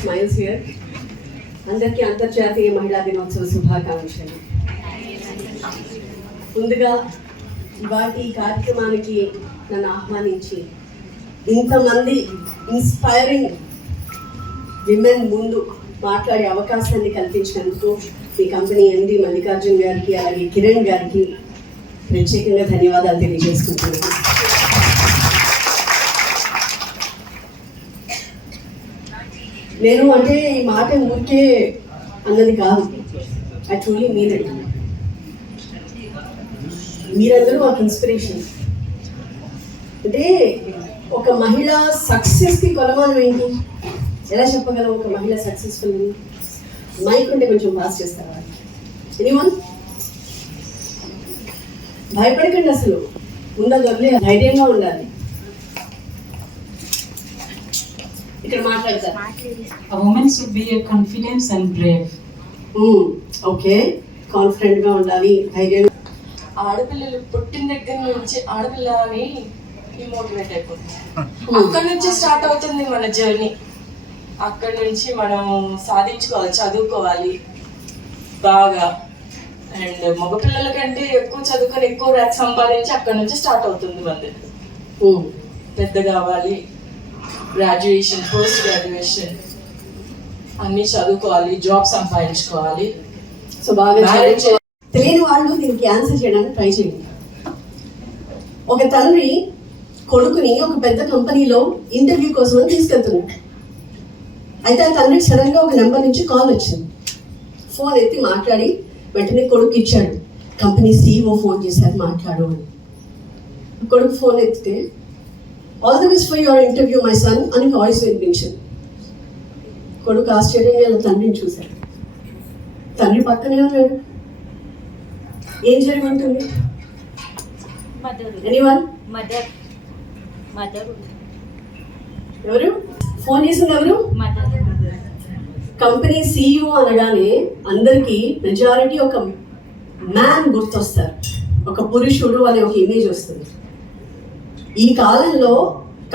smiles here. అందరికీ అంతర్జాతీయ మహిళా దినోత్సవ శుభాకాంక్షలు. ముందుగా ఇవాటి కార్యక్రమానికి నన్ను ఆహ్వానించి ఇంతమంది ఇన్స్పైరింగ్ విమెన్ ముందు మాట్లాడే అవకాశాన్ని కల్పించినందుకు మీ కంపెనీ ఎండి మల్లికార్జున్ గారికి అలాగే కిరణ్ గారికి ప్రత్యేకంగా ధన్యవాదాలు తెలియజేసుకుంటున్నాను. నేను అంటే ఈ మాట ఊరికే అన్నది కాదు, యాక్చువల్లీ మీరందరూ ఒక ఇన్స్పిరేషన్. అంటే ఒక మహిళ సక్సెస్కి కొలమానం ఏంటి, ఎలా చెప్పగలం ఒక మహిళ సక్సెస్ఫుల్? మైక్ ఉంటే కొంచెం పాస్ చేస్తారా? ఎనీవన్? భయపడకండి, అసలు ముందొదిలే, ధైర్యంగా ఉండాలి. ఇక్కడ మాట్లాడతారు. A woman should be a confident and brave. Okay, confident గా ఉండాలి, ధైర్యం. ఆడపిల్లలు పుట్టిన దగ్గర నుంచి ఆడపిల్ల అని డిమోటివేట్ అయిపోతుంది. అక్కడ నుంచి స్టార్ట్ అవుతుంది మన జర్నీ. అక్కడ నుంచి మనం సాధించుకోవాలి, చదువుకోవాలి బాగా. అండ్ మగపిల్లల కంటే ఎక్కువ చదువుకొని ఎక్కువ ర్యాంక్ సంపాదించి అక్కడ నుంచి స్టార్ట్ అవుతుంది మంది. పెద్ద కావాలి, గ్రాడ్యుయేషన్, పోస్ట్ గ్రాడ్యుయేషన్ అన్ని చదువుకోవాలి, జాబ్ సంపాదించుకోవాలి. సో బాగా తెలియని వాళ్ళు దీనికి ఆన్సర్ చేయడానికి ట్రై చేయండి. ఒక తండ్రి కొడుకుని ఒక పెద్ద కంపెనీలో ఇంటర్వ్యూ కోసం తీసుకెళ్తున్నాడు. అయితే ఆ తండ్రికి సడన్ గా ఒక నెంబర్ నుంచి కాల్ వచ్చింది. ఫోన్ ఎత్తి మాట్లాడి వెంటనే కొడుకు ఇచ్చాడు. కంపెనీ CEO ఫోన్ చేశారు, మాట్లాడు అని. కొడుకు ఫోన్ ఎత్తితే all the best for your interview my son అని వాయిస్ వినిపించింది. కొడుకు ఆశ్చర్యంగా తండ్రిని చూశాడు. తండ్రి పక్కనే ఉన్నాడు. ఏం జరిగి ఉంటుంది? ఎనీవన్? ఎవరు ఫోన్ చేసింది? ఎవరు? కంపెనీ CEO అనగానే అందరికీ మెజారిటీ ఒక మ్యాన్ గుర్తొస్తారు, ఒక పురుషుడు అనే ఒక ఇమేజ్ వస్తుంది. ఈ కాలంలో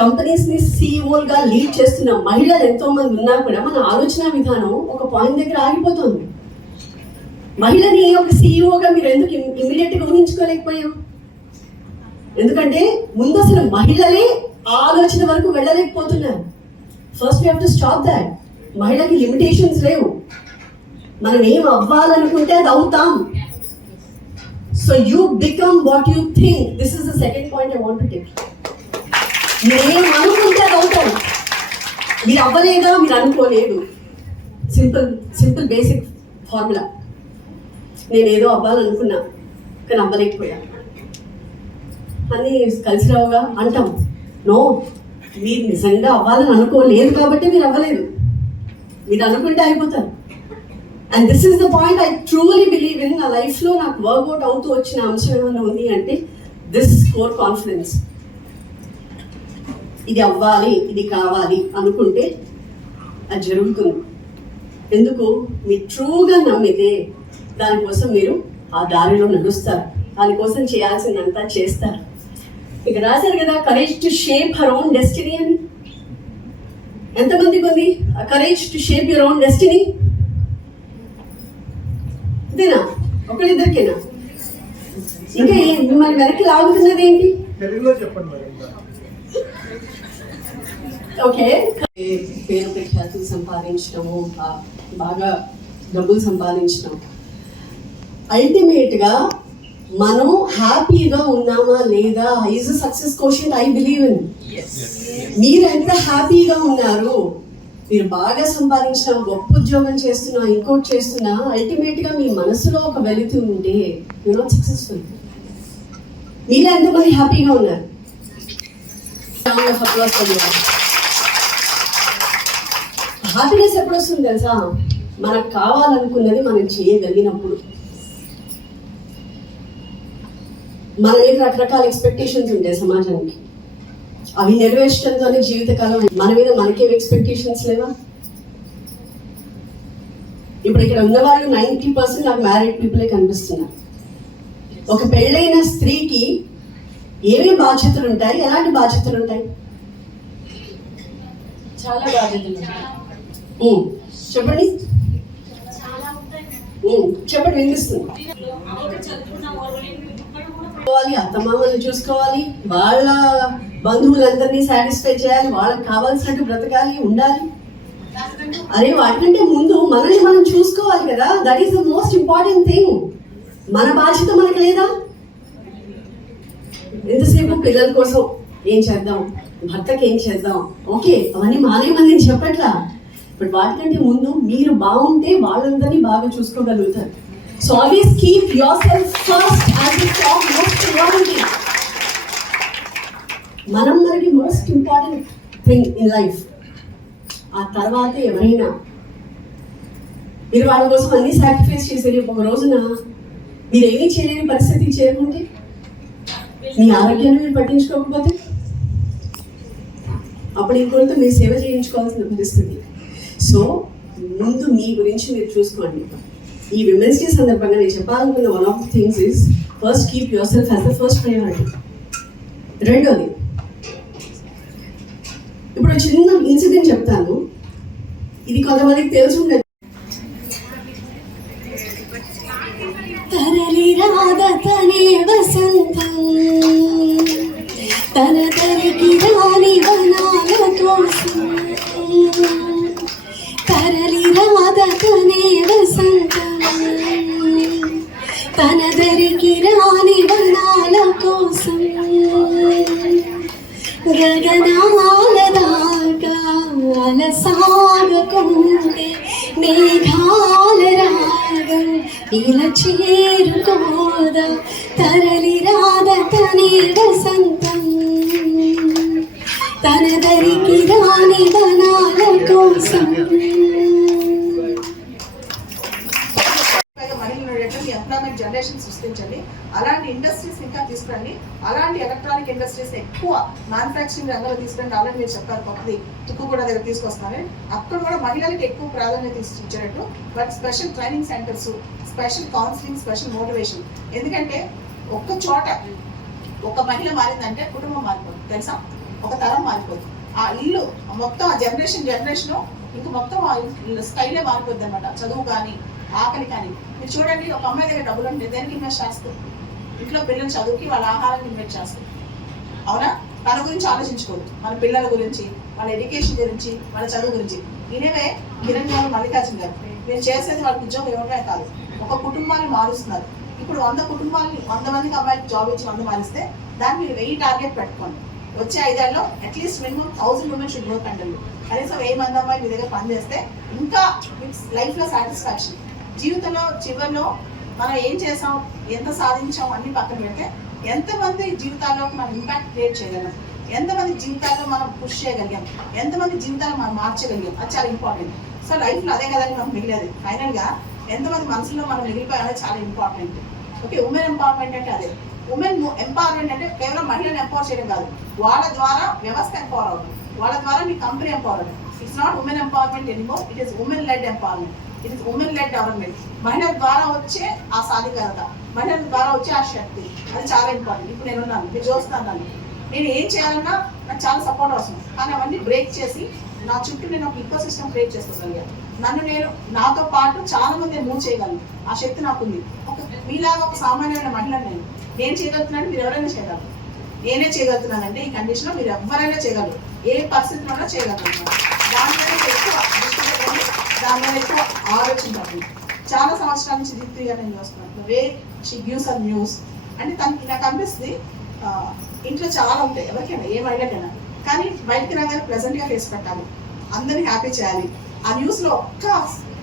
కంపెనీస్ ని CEOలుగా లీడ్ చేస్తున్న మహిళలు ఎంతో మంది ఉన్నా కూడా మన ఆలోచన విధానం ఒక పాయింట్ దగ్గర ఆగిపోతుంది. మహిళని ఒక CEOగా మీరు ఎందుకు ఇమీడియట్ గా ఊహించుకోలేకపోయాం? ఎందుకంటే ముందు అసలు మహిళలే ఆలోచన వరకు వెళ్ళలేకపోతున్నారు. First we have to stop that. మహిళకి లిమిటేషన్స్ లేవు, మనం ఏం అవ్వాలనుకుంటే అది అవుతాం. So you become what you think. This is the second point I want to take. మీరు ఏం అనుకుంటే అది అవుతాం. మీరు అవ్వలేదా? మీరు అనుకోలేదు. Simple basic formula. నేను ఏదో అవ్వాలనుకున్నా కానీ అవ్వలేకపోయా అని కలిసి రావుగా అంటాం. నో, మీరు నిజంగా అవ్వాలని అనుకోలేదు కాబట్టి మీరు అవ్వలేదు. మీరు అనుకుంటే అయిపోతారు. And this is the point I truly believe in. నా లైఫ్లో నాకు వర్కౌట్ అవుతూ వచ్చిన అంశం ఏమైనా ఉంది అంటే దిస్ కోర్ కాన్ఫిడెన్స్. ఇది అవ్వాలి, ఇది కావాలి అనుకుంటే అది జరుగుతుంది. ఎందుకు? మీరు ట్రూగా నమ్మితే దానికోసం మీరు ఆ దారిలో నడుస్తారు, దానికోసం చేయాల్సిందంతా చేస్తారు. ఇక రాశారు కదా, courage to shape her own destiny అని. ఎంతమందికి ఉంది courage to shape your own destiny? ఇదేనా? ఒకరిద్దరికేనా? ఇంకా మిమ్మల్ని వెనక్కి లాగుతున్నది ఏంటి? ఓకే, పేరు ప్రఖ్యాతులు సంపాదించడము, బాగా డబ్బులు సంపాదించడం, అల్టిమేట్గా మనం హ్యాపీగా ఉన్నామా లేదా is a success question I believe in. మీరు ఎంత హ్యాపీగా ఉన్నారు, మీరు బాగా సంపాదించిన, గొప్ప ఉద్యోగం చేస్తున్నా, ఇంకోటి చేస్తున్నా, అల్టిమేట్గా మీ మనసులో ఒక వెలుతు ఉంటే యు నాట్ సక్సెస్ఫుల్. మీరు ఎంతమంది హ్యాపీగా ఉన్నారు? హ్యాపీనెస్ ఎప్పుడు వస్తుంది తెలుసా? మనకు కావాలనుకున్నది మనం చేయగలిగినప్పుడు. మన మీద రకరకాల ఎక్స్పెక్టేషన్స్ ఉంటాయి సమాజానికి, అవి నెరవేర్చడంతోనే జీవితకాలం. మన మీద మనకేం ఎక్స్పెక్టేషన్స్ లేవా? ఇప్పుడు ఇక్కడ ఉన్నవాళ్ళు 90% నాకు మ్యారీడ్ పీపులే కనిపిస్తున్నారు. ఒక పెళ్ళైన స్త్రీకి ఏమేమి బాధ్యతలు ఉంటాయి? ఎలాంటి బాధ్యతలు ఉంటాయి? చాలా బాధ్యతలు. చెప్పండి. చెప్పండి, వినిపిస్తుంది. అత్తమామల్ని చూసుకోవాలి, వాళ్ళ బంధువులందరినీ సాటిస్ఫై చేయాలి, వాళ్ళకి కావాల్సినట్టు బ్రతకాలి, ఉండాలి. అరే వాటికంటే ముందు మనల్ని మనం చూసుకోవాలి కదా. That is the most important thing. మన బాధ్యత మనకు లేదా? ఎంతసేపు పిల్లల కోసం ఏం చేద్దాం, భర్తకి ఏం చేద్దాం, ఓకే అవన్నీ మానేమని చెప్పట్లా. బట్ వాటికంటే ముందు మీరు బాగుంటే వాళ్ళందరినీ బాగా చూసుకోగలుగుతారు. So always keep your self first as the top most priority. మనకి most important thing in life. ఆ తర్వాత ఎవరైనా మీరు వాళ్ళ కోసం అన్ని సాక్రిఫైస్ చేసేది ఒక రోజున మీరు ఏమీ చేయలేని పరిస్థితికి చేరుకుంటే, మీ ఆరోగ్యాన్ని మీరు పట్టించుకోకపోతే, అప్పుడు ఇంకొంత మీరు సేవ చేయించుకోవాల్సిన పరిస్థితి. సో ముందు మీ గురించి మీరు చూసుకోండి. ఈ విమెన్స్ డే సందర్భంగా నేను చెప్పాలనుకున్న one of the things is first keep your self as the first priority. రెండోది, ఇప్పుడు చిన్న ఇన్సిడెంట్ చెప్తాను. ఇది కొంతమందికి తెలుసుండదు. తరలి రాధతనే వసంతం, తన తరికి రాని వనాల కోసం. తరలి రాధతనే వసంతం, తన దరికి రాని వనాల కోసం. గగనాల దాకా అలసాగకుంటే మేఘాల రాగం ఇలా చేరుకోదా. తరలి రాధతనే వసంతం, తన దరికి రాని వనాల కోసం. ఎంప్లాయ్మెంట్ జనరేషన్ సృష్టించండి. అలాంటి ఇండస్ట్రీస్ ఇంకా తీసుకురండి. అలాంటి ఎలక్ట్రానిక్ ఇండస్ట్రీస్ ఎక్కువ మ్యానుఫ్యాక్చరింగ్ రంగంలో తీసుకురండి. ఆల్రెడీ మీరు చెప్పారు కొత్తది తుక్కు కూడా దగ్గర తీసుకొస్తానని. అక్కడ కూడా మహిళలకు ఎక్కువ ప్రాధాన్యత ఇచ్చేటట్టు but special training centres, special counselling, special motivation. ఎందుకంటే ఒక్క చోట ఒక మహిళ మారిందంటే కుటుంబం మారిపోతుంది తెలుసా, ఒక తరం మారిపోతుంది. ఆ ఇల్లు మొత్తం ఆ జనరేషన్ ఇంక మొత్తం ఆ స్టైలే మారిపోద్ది అనమాట. చదువు కానీ ఆకలి కానీ మీరు చూడండి, ఒక అమ్మాయి దగ్గర డబ్బులు ఉంటే దేనికి ఇన్వెస్ట్ చేస్తుంది? ఇంట్లో పిల్లలు చదువుకి వాళ్ళ ఆహారాన్ని ఇన్వెస్ట్ చేస్తుంది. అవునా? తన గురించి ఆలోచించుకోదు, మన పిల్లల గురించి, వాళ్ళ ఎడ్యుకేషన్ గురించి, వాళ్ళ చదువు గురించి. ఇనేవే కిరణ్ గారు, మల్లికార్జున గారు మీరు చేసేది వాళ్ళకి ఉద్యోగం ఇవ్వడమే కాదు, ఒక కుటుంబాన్ని మారుస్తున్నారు. ఇప్పుడు 100 మందికి అమ్మాయికి జాబ్ ఇచ్చి 100 మారిస్తే దాన్ని మీరు 1000 టార్గెట్ పెట్టుకోండి. వచ్చే 5 ఏళ్ళలో at least minimum 1000 women should work అంటారు. కనీసం 1000 మంది అమ్మాయి మీ దగ్గర పని చేస్తే ఇంకా లైఫ్లో సాటిస్ఫాక్షన్. జీవితంలో చివరిలో మనం ఏం చేసాం, ఎంత సాధించాం అన్ని పక్కన పెడితే ఎంతమంది జీవితాల్లో మనం ఇంపాక్ట్ క్రియేట్ చేయగలం, ఎంతమంది జీవితాల్లో మనం పుష్ చేయగలిగాం, ఎంతమంది జీవితాలు మనం మార్చగలిగాం, అది చాలా ఇంపార్టెంట్. సో లైఫ్లో అదే కదండి మనకు మిగిలేదు. ఫైనల్గా ఎంతమంది మనసులో మనం మిగిలిపోయాలో చాలా ఇంపార్టెంట్. ఓకే, ఉమెన్ ఎంపవర్మెంట్ అంటే అదే. ఉమెన్ ఎంపవర్మెంట్ అంటే కేవలం మహిళలను ఎంపవర్ చేయడం కాదు, వాళ్ళ ద్వారా వ్యవస్థ ఎంపవర్ అవుతుంది, వాళ్ళ ద్వారా మీ కంపెనీ ఎంపవర్ అవుతుంది. It's not women empowerment anymore, it is women lead empowerment, it is women led development. మహిళల ద్వారా వచ్చే ఆ సాధికారత, మహిళల ద్వారా వచ్చే ఆ శక్తి, అది చాలా ఇంపార్టెంట్. ఇప్పుడు నేను ఉన్నాను, మీరు చూస్తున్నాను, నేను ఏం చేయాలన్నా నాకు చాలా సపోర్ట్ అవసరం. కానీ అవన్నీ బ్రేక్ చేసి నా చుట్టూ నేను ఒక ఈకో సిస్టమ్ క్రియేట్ చేసుకోగలిగాను. నేను నాతో పాటు చాలా మంది మూవ్ చేయగలను, ఆ శక్తి నాకుంది. మీలాగా ఒక సామాన్యమైన మహిళను నేను చేయగలుగుతున్నాను, మీరు ఎవరైనా చేయగలరు. నేనే చేయగలుగుతున్నానంటే ఈ కండిషన్లో మీరు ఎవరైనా చేయగలరు, ఏ పరిస్థితిలోనో చేయగలుగుతున్నారు. దాని మీద ఎక్కువ దృష్టి పెట్టండి, దాని మీద ఎక్కువ ఆలోచించండి. చాలా సంవత్సరాల నుంచి దీప్తిగా నేను చూస్తున్నాను way she gives her news. అంటే తనకి నాకు అనిపిస్తుంది ఇంట్లో చాలా ఉంటాయి ఎవరికైనా, ఏ మహిళకైనా, కానీ బయటకు రాగానే ప్లెజెంట్గా ఫేస్ పెట్టాలి, అందరినీ హ్యాపీ చేయాలి. ఆ న్యూస్లో ఒక్క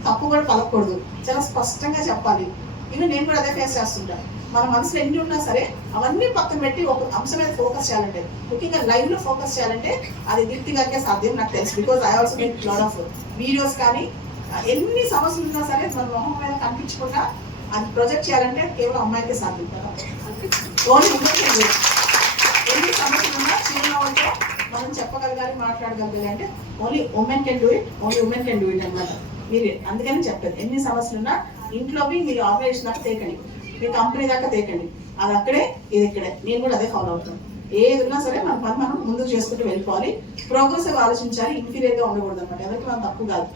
తప్పు కూడా పలకూడదు, చాలా స్పష్టంగా చెప్పాలి. ఇవి నేను కూడా అదే ఫేస్ చేస్తుంటాను. మన మనసులో ఎన్ని ఉన్నా సరే అవన్నీ పక్కన పెట్టి ఒక అంశం మీద ఫోకస్ చేయాలంటే, ముఖ్యంగా లైవ్లో ఫోకస్ చేయాలంటే అది దీప్తి గారికే సాధ్యం నాకు తెలుసు. Because I also make lot of videos. కానీ ఎన్ని సమస్యలు ఉన్నా సరే మన మొహం మీద కనిపించకుండా అది ప్రొజెక్ట్ చేయాలంటే కేవలం అమ్మాయికే సాధ్యం కదా. Only women. ఎన్ని సమస్యలు ఉన్నా చిరునవ్వుతో మనం చెప్పగలగాలి, మాట్లాడగలగాలి అంటే only women can do it, only women can do it అనమాట. మీరు అందుకని చెప్పేది ఎన్ని సమస్యలు ఉన్నా ఇంట్లోవి మీరు ఆర్గనైజేషన్ దాకా తేకండి, మీ కంపెనీ దాకా తేకండి. అది అక్కడే, ఇది ఇక్కడే. నేను కూడా అదే ఫాలో అవుతాను. ఏది ఉన్నా సరే మన పని మనం ముందుకు చేసుకుంటూ వెళ్ళిపోవాలి, ప్రోగ్రెసివ్ ఆలోచించాలి, ఇన్ఫీరియర్గా ఉండకూడదు అనమాట. ఎవరికి మనం తప్పు కాదు.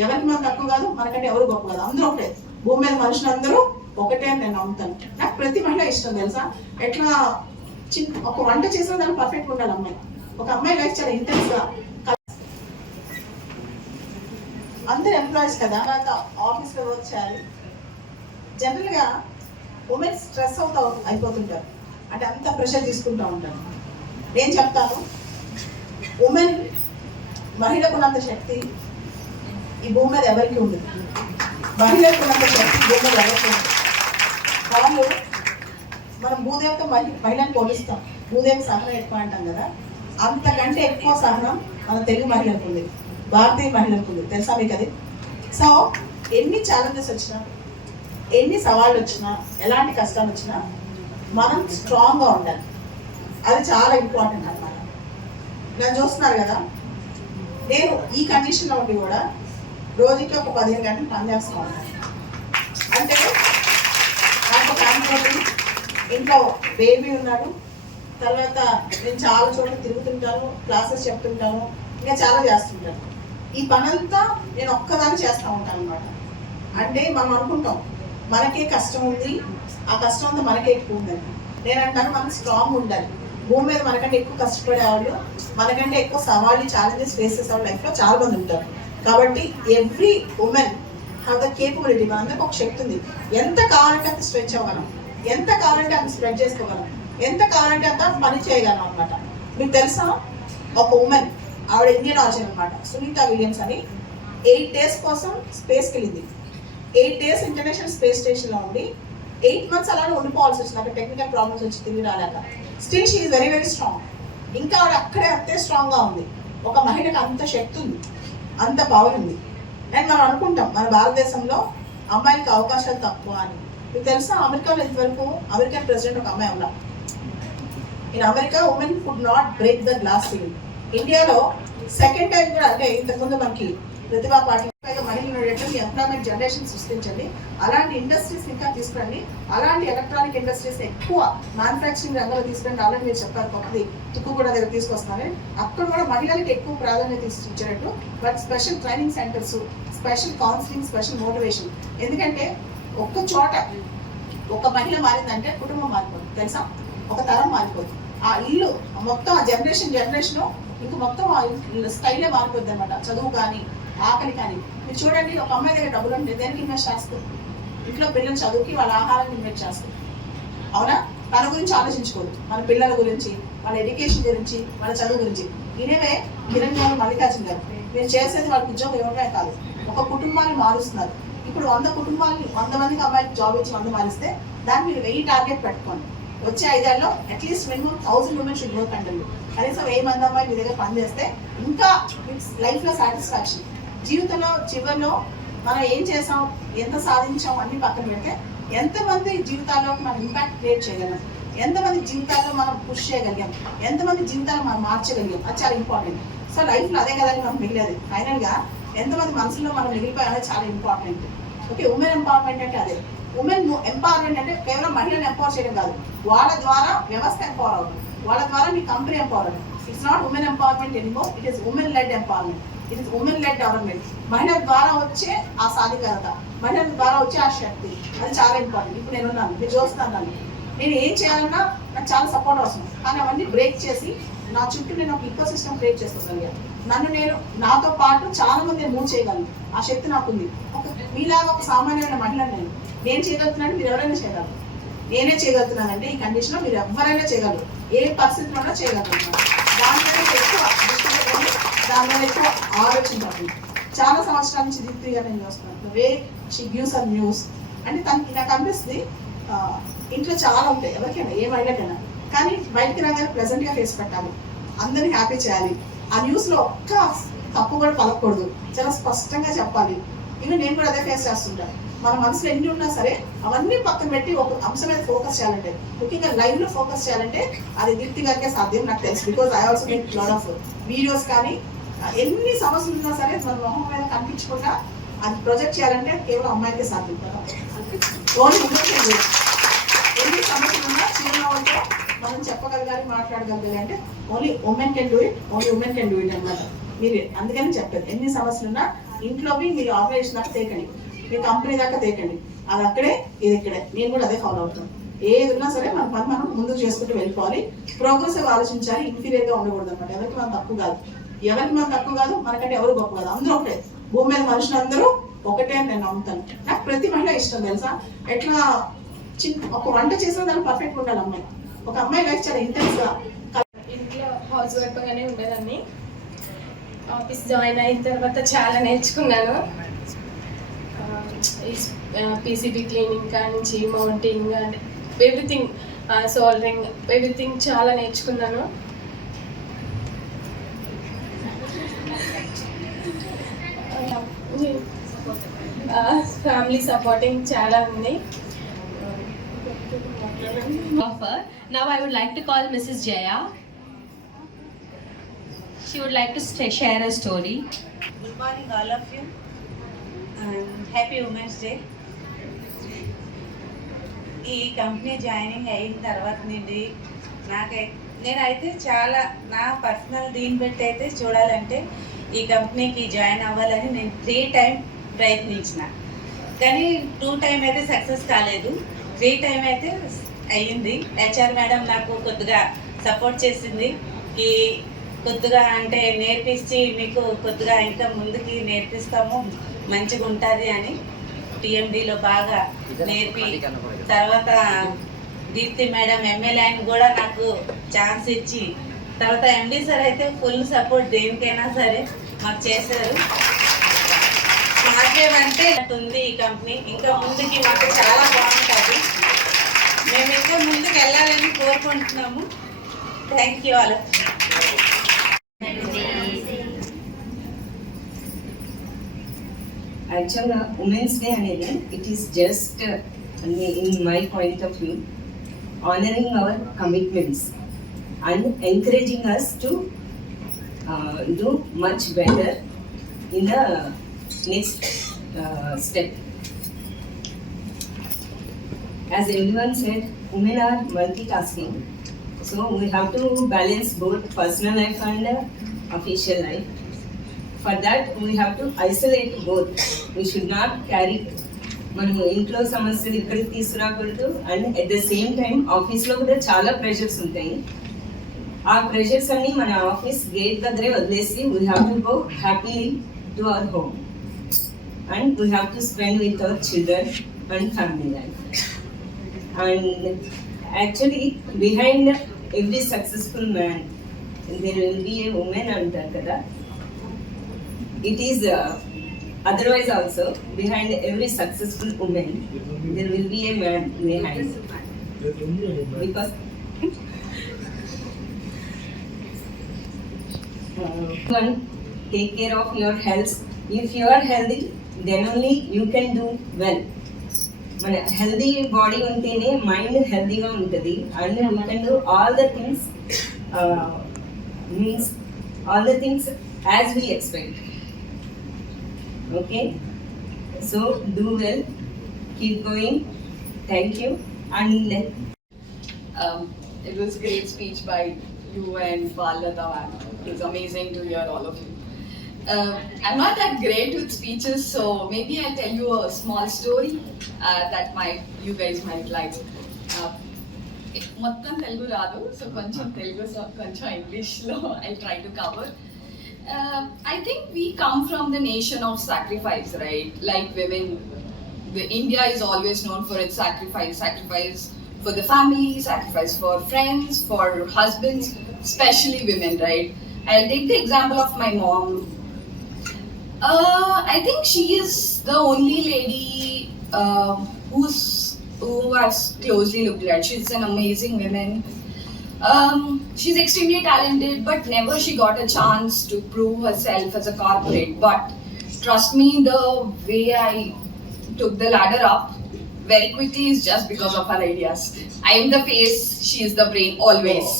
ఎవరికి మనం తక్కువ కాదు, మనకంటే ఎవరు గొప్ప కాదు, అందరూ ఒకటే. భూమి మీద మనుషులందరూ ఒకటే అని నేను నమ్ముతాను. నాకు ప్రతి మహిళ ఇష్టం తెలుసా. ఎట్లా ఒక వంట చేసిన దాన్ని పర్ఫెక్ట్ ఉండాలి అమ్మాయి. ఒక అమ్మాయి లైఫ్ చాలా ఇంటెన్స్ గా. అందరు ఎంప్లాయీస్ కదా, ఆఫీస్ లో వర్క్ చేయాలి. జనరల్ గా ఉమెన్ స్ట్రెస్ అయిపోతుంటారు, అంటే అంత ప్రెషర్ తీసుకుంటూ ఉంటారు. నేను చెప్తాను, ఉమెన్ మహిళకు ఉన్నంత శక్తి ఈ భూమి మీద ఎవరికి ఉండదు. మహిళకు ఉన్నంత శక్తి భూమి మీద ఎవరికి ఉండదు. వాళ్ళు మనం భూదేవత మహిళను పోలిస్తాం, భూదేవి సహనం ఎక్కువ అంటాం కదా, అంతకంటే ఎక్కువ సహనం మన తెలుగు మహిళలకు ఉంది, భారతీయ మహిళలకు ఉంది. తెలుసా మీకు అది? సో ఎన్ని ఛాలెంజెస్ వచ్చినా, ఎన్ని సవాళ్ళు వచ్చినా, ఎలాంటి కష్టాలు వచ్చినా మనం స్ట్రాంగ్గా ఉండాలి. అది చాలా ఇంపార్టెంట్ అన్నమాట. నన్ను చూస్తున్నారు కదా, నేను ఈ కండిషన్లో ఉండి కూడా రోజుకి ఒక 15 గంటలు పనిచేస్తూ ఉంటాను. అంటే నాకు ఫ్యామిలీ, ఇంట్లో బేబీ ఉన్నాడు, తర్వాత నేను చాలా చోట్ల తిరుగుతుంటాను, క్లాసెస్ చెప్తుంటాను, ఇంకా చాలా చేస్తుంటాను. ఈ పనంతా నేను ఒక్కదాన్ని చేస్తూ ఉంటాను అనమాట. అంటే మనం అనుకుంటాం మనకే కష్టం ఉంది, ఆ కష్టం అంతా మనకే ఎక్కువ ఉందని. నేను అంటాను మనం స్ట్రాంగ్ ఉండాలి. భూమి మీద మనకంటే ఎక్కువ కష్టపడే వాళ్ళు, మనకంటే ఎక్కువ సవాళ్ళు, ఛాలెంజెస్ ఫేస్ చేసే వాళ్ళ లైఫ్లో చాలా మంది ఉంటారు. కాబట్టి every women have the capability. మనందరికి ఒక శక్తి ఉంది. ఎంత కావాలంటే అంత స్ట్రెచ్ అవ్వగలం, ఎంత కావాలంటే అంత స్ప్రెడ్ చేసుకోగలం, ఎంత కావాలంటే అంత పని చేయగలం అనమాట. మీకు తెలుసా, ఒక ఉమెన్, ఆవిడ ఇండియన్ ఆర్జిన్ అనమాట, సునీతా విలియమ్స్ అని, 8 days కోసం స్పేస్కి వెళ్ళింది. 8 days ఇంటర్నేషనల్ స్పేస్ స్టేషన్లో ఉండి 8 months అలానే ఉండిపోవాల్సి వచ్చింది. అక్కడ టెక్నికల్ ప్రాబ్లమ్స్ వచ్చి తిరిగి రాలేక. Still she is very very strong. ఇంకా ఆవిడ అక్కడే అంతే స్ట్రాంగ్గా ఉంది. ఒక మహిళకు అంత శక్తి ఉంది, అంత పవర్ ఉంది. అండ్ మనం అనుకుంటాం మన భారతదేశంలో అమ్మాయిలకు అవకాశాలు తక్కువ అని. మీకు తెలుసా, అమెరికాలో ఇంతవరకు అమెరికన్ ప్రెసిడెంట్ ఒక అమ్మాయి ఉన్నా. In America women could not break the glass ceiling. ఇండియాలో సెకండ్ టైం కూడా, అంటే ఇంతకుముందు మనకి ప్రతిభా పాటిల్ మహిళలు ఎంప్లాయ్మెంట్ జనరేషన్ సృష్టించండి, అలాంటి ఇండస్ట్రీస్ ఇంకా తీసుకురండి, అలాంటి ఎలక్ట్రానిక్ ఇండస్ట్రీస్ ఎక్కువ మ్యానుఫ్యాక్చరింగ్ రంగంలో తీసుకురండి. అలాంటి మీరు చెప్పారు కొత్తది తుక్కు కూడా దగ్గర తీసుకొస్తానని. అక్కడ కూడా మహిళలకు ఎక్కువ ప్రాధాన్యత ఇచ్చేటట్టు, but special training centres, special counselling, special motivation. ఎందుకంటే ఒక్క చోట ఒక మహిళ మారిందంటే కుటుంబం మారిపోతుంది తెలుసా, ఒక తరం మారిపోతుంది. ఆ ఇల్లు మొత్తం, ఆ జనరేషన్ ఇంక మొత్తం ఆ స్టైలే మారిపోద్ది అనమాట. చదువు కానీ, ఆకలి కానీ. మీరు చూడండి, ఒక అమ్మాయి దగ్గర డబ్బులు ఉంటే దేనికి ఇన్వెస్ట్ చేస్తుంది? ఇంట్లో పిల్లలు చదువుకి, వాళ్ళ ఆహారాన్ని ఇన్వెస్ట్ చేస్తుంది. అవునా? తన గురించి ఆలోచించుకోదు, మన పిల్లల గురించి, వాళ్ళ ఎడ్యుకేషన్ గురించి, వాళ్ళ చదువు గురించి. ఇనేవే కిరణ్ గారు, మల్లికార్జున గారు, మీరు చేసేది వాళ్ళకి ఉద్యోగం ఇవ్వడమే కాదు, ఒక కుటుంబాన్ని మారుస్తున్నారు. ఇప్పుడు 100 మందికి అమ్మాయికి జాబ్ ఇచ్చి 100 మారిస్తే దాన్ని మీరు 1000 టార్గెట్ పెట్టుకోండి. వచ్చే 5 ఏళ్ళలో at least minimum 1000 women should work అండి. కనీసం 1000 మంది అమ్మాయి మీ దగ్గర పనిచేస్తే ఇంకా లైఫ్లో సాటిస్ఫాక్షన్. జీవితంలో చివరిలో మనం ఏం చేసాం, ఎంత సాధించాం అన్ని పక్కన పెడితే ఎంతమంది జీవితాల్లోకి మనం ఇంపాక్ట్ క్రియేట్ చేయగలం, ఎంతమంది జీవితాల్లో మనం పుష్ చేయగలిగాం, ఎంతమంది జీవితాలు మనం మార్చగలిగాం, అది చాలా ఇంపార్టెంట్. సో లైఫ్లో అదే కదండి మనం మిగిలేదు. ఫైనల్గా ఎంతమంది మనసులో మనం మిగిలిపోయామనేది చాలా ఇంపార్టెంట్. ఓకే, ఉమెన్ ఎంపవర్మెంట్ అంటే అదే. ఉమెన్ ఎంపవర్మెంట్ అంటే కేవలం మహిళలను ఎంపవర్ చేయడం కాదు, వాళ్ళ ద్వారా వ్యవస్థ ఎంపవర్ అవుతుంది, వాళ్ళ ద్వారా మీ కంపెనీ ఎంపవర్ అవుతుంది. It's not women empowerment anymore, it is women lead empowerment, it is women led development. మహిళల ద్వారా వచ్చే ఆ సాధికారత, మహిళల ద్వారా వచ్చే ఆ శక్తి, అది చాలా ఇంపార్టెంట్. ఇప్పుడు నేను ఉన్నాను, మీరు చూస్తున్నాను, నేను ఏం చేయాలన్నా నాకు చాలా సపోర్ట్ అవసరం, కానీ అవన్నీ బ్రేక్ చేసి నా చుట్టూ నేను ఒక ఈకో సిస్టమ్ క్రియేట్ చేసుకోగలిగాను. నేను నాతో పాటు చాలా మంది మూవ్ చేయగలను, ఆ శక్తి నాకుంది. మీలాగా ఒక సామాన్యమైన మహిళను నేను చేయగలుగుతున్నాను, మీరు ఎవరైనా చేయగలరు. నేనే చేయగలుగుతున్నానంటే ఈ కండిషన్లో మీరు ఎవరైనా చేయగలరు, ఏ పరిస్థితిలో చేయగలుగుతున్నారు. దాని మీద ఎక్కువ దృష్టి పెట్టండి, దాని మీద ఎక్కువ ఆలోచించండి. చాలా సంవత్సరాల నుంచి దీప్తిగా నేను చూస్తున్నాను, way she gives her news అంటే తనకి నాకు అనిపిస్తుంది ఇంట్లో చాలా ఉంటాయి ఎవరికైనా, ఏ మహిళకైనా, కానీ బయటికి రాగానే ప్రెజెంట్గా ఫేస్ పెట్టాలి, అందరినీ హ్యాపీ చేయాలి. ఆ న్యూస్లో ఒక్క తప్పు కూడా పలకూడదు, చాలా స్పష్టంగా చెప్పాలి. ఇవి నేను కూడా అదే ఫేస్ చేస్తుంటాను. మన మనసులో ఎన్ని ఉన్నా సరే అవన్నీ పక్కన పెట్టి ఒక అంశం మీద ఫోకస్ చేయాలంటే, ముఖ్యంగా లైవ్లో ఫోకస్ చేయాలంటే అది దీప్తి గారికే సాధ్యం నాకు తెలుసు. Because I also make lot of videos. కానీ ఎన్ని సమస్యలు ఉన్నా సరే మన మొహం మీద కనిపించకుండా అది ప్రొజెక్ట్ చేయాలంటే కేవలం అమ్మాయికే సాధ్యం కదా. Only women. ఎన్ని సమస్యలు ఉన్నా చిరునవ్వుతో మనం చెప్పగలగాలి, మాట్లాడగలగాలి అంటే only women can do it, only women can do it అనమాట. మీరు అందుకని చెప్పారు, ఎన్ని సమస్యలు ఉన్నా ఇంట్లోవి మీ ఆర్గనైజేషన్ దాకా తేకండి, మీ కంపెనీ దాకా తేకండి. అది అక్కడే, ఇది ఇక్కడే. నేను కూడా అదే ఫాలో అవుతాను. ఏది ఉన్నా సరే మన పని మనం ముందుకు చేసుకుంటూ వెళ్ళిపోవాలి. ప్రోగ్రెసివ్ ఆలోచించాలి, ఇన్ఫీరియర్గా ఉండకూడదు అనమాట. ఎవరికి మనం తక్కువ కాదు, ఎవరికి మనం తక్కువ కాదు, మనకంటే ఎవరు గొప్ప కాదు. అందరూ ఒకటే, భూమి మీద మనుషులందరూ ఒకటే అని నేను నమ్ముతాను. నాకు ప్రతి మహిళ ఇష్టం తెలుసా. ఎట్లా ఒక వంట చేసిన దాన్ని పర్ఫెక్ట్ ఉండాలి అమ్మాయి. ఒక అమ్మాయి లైఫ్ చాలా ఇంటెన్స్ గా. ఇంట్లో హౌస్ వైఫ్గానే ఉండేదాన్ని. ఆఫీస్ జాయిన్ అయిన తర్వాత చాలా నేర్చుకున్నాను. పీసీబీ క్లీనింగ్ కానించి mounting and everything, soldering, everything చాలా నేర్చుకున్నాను. ఫ్యామిలీ సపోర్టింగ్ చాలా ఉంది. Offer. Now I would like to call Mrs. Jaya. She would like to share a story. Good morning all of you and happy Women's Day. ఈ company joining అయిన తర్వాత నుండి నేనైతే చాలా నా పర్సనల్ దీన్ని బట్టి అయితే చూడాలంటే ఈ కంపెనీకి జాయిన్ అవ్వాలని నేను 3 టైం ప్రయత్నించిన, కానీ 2 టైం అయితే సక్సెస్ కాలేదు. 3 టైం అయితే అయ్యింది. హెచ్ఆర్ మేడం నాకు కొద్దిగా సపోర్ట్ చేసింది. ఈ కొద్దిగా అంటే నేర్పించి మీకు కొద్దిగా ఇంకా ముందుకి నేర్పిస్తాము, మంచిగా ఉంటుంది అని టీఎండీలో బాగా నేర్పి, తర్వాత దీప్తి మేడం ఎమ్మెల్యే అని కూడా నాకు ఛాన్స్ ఇచ్చి, తర్వాత ఎండి సార్ అయితే ఫుల్ సపోర్ట్ దేనికైనా సరే మాకు చేశారు. మాకేమంటే ఉంది ఈ కంపెనీ, ఇంకా ముందుకి మాకు చాలా బాగుంటుంది. మేము ఇంకా ముందుకు వెళ్ళాలని కోరుకుంటున్నాము. Thank you all. యాక్చువల్గా ఉమెన్స్ డే అనేది it is just in my point of view honouring our commitments and encouraging us to do much better in the next step. As everyone said, women are multitasking, so we have to balance both personal life and official life. For that, we have to isolate both. We should not carry మనము ఇంట్లో సమస్యలు ఇక్కడికి తీసుకురాకూడదు, and at the same time ఆఫీస్లో కూడా చాలా pressures ఉంటాయి. ఆ ప్రెషర్స్ అన్ని మన ఆఫీస్ గేట్ దగ్గరే వదిలేసి we have to go happily to our home and we have to spend with our children and family life. And actually behind every successful man there will be a woman antar kada. It is otherwise also behind every successful woman there will be a man behind, because one, take care of your health. If you are healthy then only you can do well. మన healthy body ఉంటేనే mind హెల్దీగా ఉంటుంది and we can do all the things means all the things as we expect. Okay, so do well, keep going. Thank you. And it was a great speech by you and Balata, and it was amazing to hear all of you. I'm not that great with speeches, so maybe I'll tell you a small story that you guys might like. మొత్తం తెలుగు రాదు, so కొంచెం తెలుగు కొంచెం ఇంగ్లీష్లో I try to cover. I think we come from the nation of sacrifice, right? Like women, India is always known for its sacrifice for the family, sacrifice for friends, for husbands, especially women, right? I'll take the example of my mom. I think she is the only lady who has closely looked at. She's an amazing woman. She's extremely talented, but never she got a chance to prove herself as a corporate. But trust me, the way I took the ladder up very quickly is just because of her ideas. I am the face, she is the brain, always.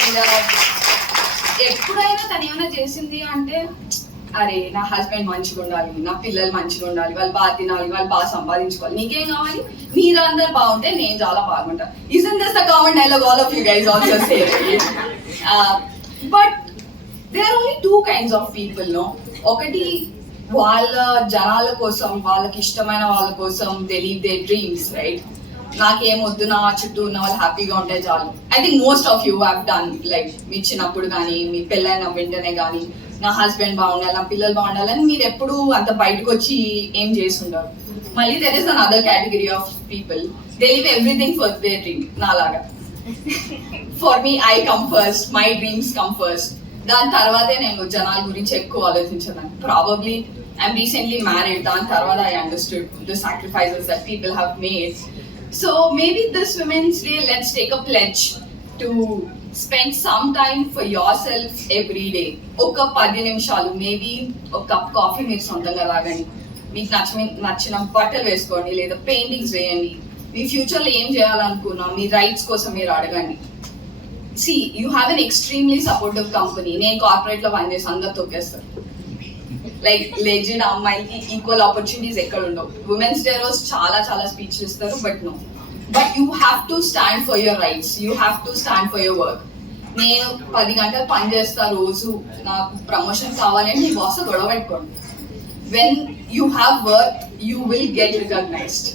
And ఎప్పుడైనా తను ఏమైనా చేసింది అంటే, అరే నా husband మంచిగా ఉండాలి, నా పిల్లలు మంచిగా ఉండాలి, వాళ్ళు బాగా తినాలి, వాళ్ళు బాగా సంపాదించుకోవాలి, నీకేం కావాలి, మీరు అందరు బాగుంటే నేను చాలా బాగుంటా. Isn't this the common dialogue all of you guys also say? But there are only 2 kinds of people, no? ఒకటి వాళ్ళ జనాల కోసం, వాళ్ళకి ఇష్టమైన వాళ్ళ కోసం they leave their dreams, right? నాకేమొద్దు, నా చుట్టూ ఉన్న వాళ్ళు హ్యాపీగా ఉంటే చాలు. I think most of you have done, like మీ చిన్నప్పుడు కానీ మీ పెళ్ళైన వెంటనే కానీ నా హస్బెండ్ బాగుండాలి, నా పిల్లలు బాగుండాలని మీరు ఎప్పుడు అంత బయటకు వచ్చి ఏం చేసి ఉండరు. మళ్ళీ there is another category of people, they leave everything for their dream, నాలాగా. For me I come first, my dreams come first. దాని తర్వాతే నేను జనాల గురించి ఎక్కువ ఆలోచించదాన్ని. ప్రాబబ్లీ ఐఎమ్ రీసెంట్లీ మ్యారీడ్, దాని తర్వాత I understood the sacrifices that people have made. So maybe this Women's Day, let's take a pledge to spend some time for yourself every day. ఒక 10 నిమిషాలు, మేబీ ఒక కప్ కాఫీ మీరు సొంతంగా తాగండి, మీకు నచ్చిన బట్టలు వేసుకోండి, లేదా పెయింటింగ్స్ వేయండి. మీ ఫ్యూచర్లో ఏం చేయాలనుకున్నా మీ రైట్స్ కోసం మీరు అడగండి. See, you have an extremely supportive company. నేను కార్పొరేట్లో పనిచేసి అందరు తొక్కేస్తారు. లైక్ లెజెండ్ అమ్మాయికి ఈక్వల్ ఆపర్చునిటీస్ ఎక్కడ ఉండవు. ఉమెన్స్ డే రోజు చాలా చాలా స్పీచ్లు ఇస్తారు, but no. But you have to stand for your rights, you have to stand for your work. నేను 10 గంటలు పని చేస్తా రోజు, నాకు ప్రమోషన్ కావాలంటే మీ బాస్ గొడవ పెట్టుకోండి. When you have work you will get recognised.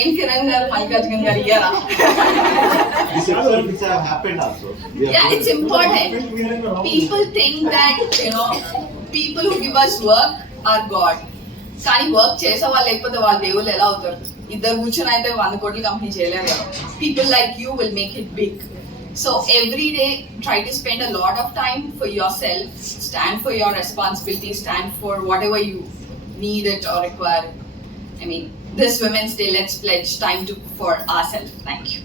ఏం కిరణ్ గారు, మల్లికార్జున గారు ఇయ్యారా? Yeah, it's important. People think that, you know, people who give us work are God. కానీ వర్క్ చేసే వాళ్ళు లేకపోతే వాళ్ళ దేవుళ్ళు ఎలా అవుతారు? ఇద్దరు కూర్చొని అయితే 100 కోట్ల కంపెనీ చేయలేరు కదా. People like you will make it big. So every day try to spend a lot of time for yourself, stand for your responsibility, stand for whatever you need it or require. I mean, this Women's Day, let's pledge time for ourselves. Thank you.